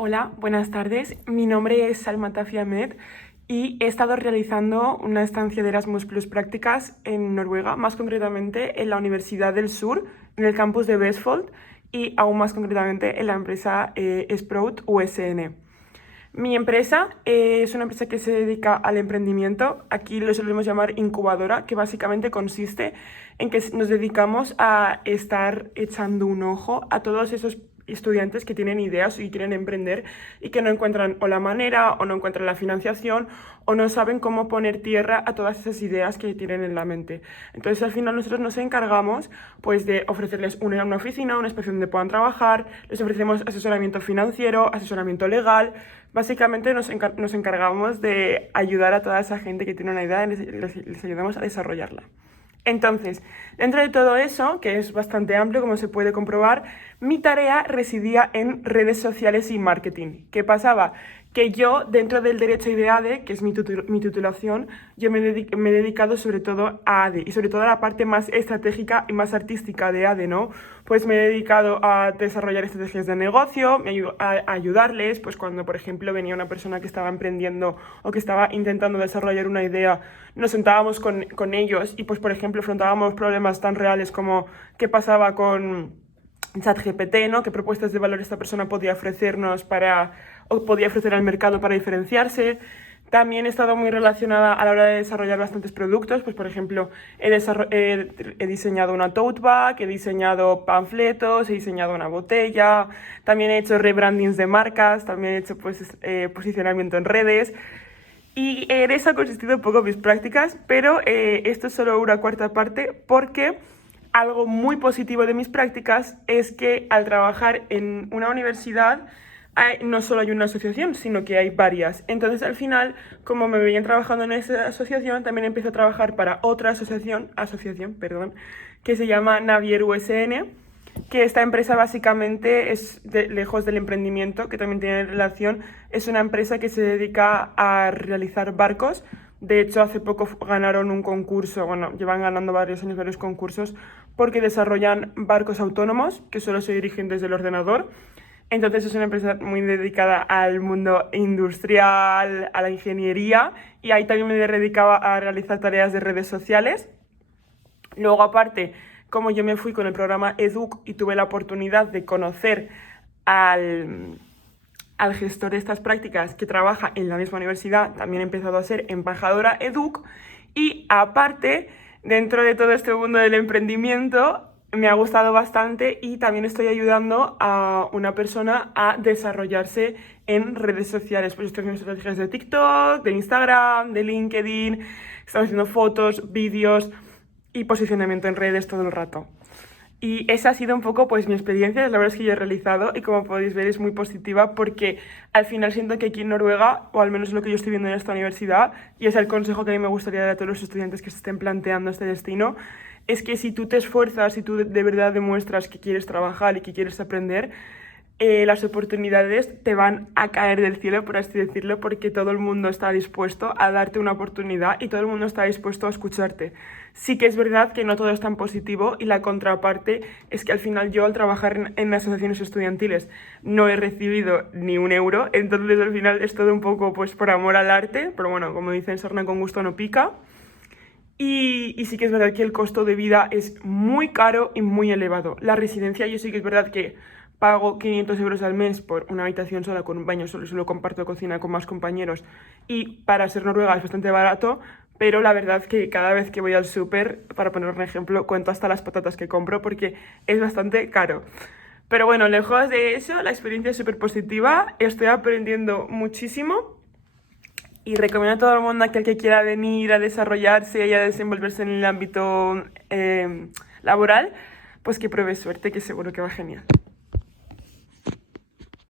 Hola, buenas tardes. Mi nombre es Salma Tafi Ahmed y he estado realizando una estancia de Erasmus Plus prácticas en Noruega, más concretamente en la Universidad del Sur, en el campus de Vestfold y aún más concretamente en la empresa Sprout USN. Mi empresa es una empresa que se dedica al emprendimiento. Aquí lo solemos llamar incubadora, que básicamente consiste en que nos dedicamos a estar echando un ojo a todos esos estudiantes que tienen ideas y quieren emprender y que no encuentran o la manera o no encuentran la financiación o no saben cómo poner tierra a todas esas ideas que tienen en la mente. Entonces al final nosotros nos encargamos pues de ofrecerles una oficina, una espacio donde puedan trabajar, les ofrecemos asesoramiento financiero, asesoramiento legal. Básicamente nos encargamos de ayudar a toda esa gente que tiene una idea y les ayudamos a desarrollarla. Entonces, dentro de todo eso, que es bastante amplio, como se puede comprobar, mi tarea residía en redes sociales y marketing. ¿Qué pasaba? Que yo, dentro del Derecho IDEADE, que es mi titulación, yo me he dedicado sobre todo a ADE y sobre todo a la parte más estratégica y más artística de ADE, ¿no? Pues me he dedicado a desarrollar estrategias de negocio, a ayudarles, pues cuando, por ejemplo, venía una persona que estaba emprendiendo o que estaba intentando desarrollar una idea, nos sentábamos con ellos y, pues, por ejemplo, afrontábamos problemas tan reales como qué pasaba con ChatGPT, ¿no? ¿Qué propuestas de valor esta persona podía ofrecernos o podía ofrecer al mercado para diferenciarse? También he estado muy relacionada a la hora de desarrollar bastantes productos, pues por ejemplo, he diseñado una tote bag, he diseñado panfletos, he diseñado una botella, también he hecho rebrandings de marcas, también he hecho posicionamiento en redes. Y en eso ha consistido un poco mis prácticas, pero esto es solo una cuarta parte porque algo muy positivo de mis prácticas es que al trabajar en una universidad no solo hay una asociación, sino que hay varias. Entonces al final, como me veían trabajando en esa asociación, también empiezo a trabajar para otra asociación, que se llama Navier USN, que esta empresa básicamente es, lejos del emprendimiento, que también tiene relación, es una empresa que se dedica a realizar barcos. De hecho, hace poco ganaron un concurso, bueno, llevan ganando varios años varios concursos, porque desarrollan barcos autónomos que solo se dirigen desde el ordenador. Entonces es una empresa muy dedicada al mundo industrial, a la ingeniería, y ahí también me dedicaba a realizar tareas de redes sociales. Luego, aparte, como yo me fui con el programa EDUC y tuve la oportunidad de conocer al gestor de estas prácticas que trabaja en la misma universidad, también he empezado a ser embajadora EDUC. Y aparte, dentro de todo este mundo del emprendimiento, me ha gustado bastante y también estoy ayudando a una persona a desarrollarse en redes sociales. Pues estoy haciendo estrategias de TikTok, de Instagram, de LinkedIn, estamos haciendo fotos, vídeos y posicionamiento en redes todo el rato. Y esa ha sido un poco pues mi experiencia, la verdad es que yo he realizado y como podéis ver es muy positiva porque al final siento que aquí en Noruega, o al menos es lo que yo estoy viendo en esta universidad, y es el consejo que a mí me gustaría dar a todos los estudiantes que se estén planteando este destino, es que si tú te esfuerzas y tú de verdad demuestras que quieres trabajar y que quieres aprender, las oportunidades te van a caer del cielo, por así decirlo, porque todo el mundo está dispuesto a darte una oportunidad y todo el mundo está dispuesto a escucharte. Sí que es verdad que no todo es tan positivo y la contraparte es que al final yo al trabajar en asociaciones estudiantiles no he recibido ni un euro, entonces al final es todo un poco pues por amor al arte, pero bueno, como dicen, sarna con gusto no pica. Y sí que es verdad que el costo de vida es muy caro y muy elevado. La residencia, yo sí que es verdad que pago 500 euros al mes por una habitación sola con un baño solo comparto cocina con más compañeros y para ser Noruega es bastante barato, pero la verdad que cada vez que voy al súper, para poner un ejemplo, cuento hasta las patatas que compro porque es bastante caro. Pero bueno, lejos de eso, la experiencia es súper positiva, estoy aprendiendo muchísimo. Y recomiendo a todo el mundo, aquel que quiera venir a desarrollarse y a desenvolverse en el ámbito laboral, pues que pruebe suerte, que seguro que va genial.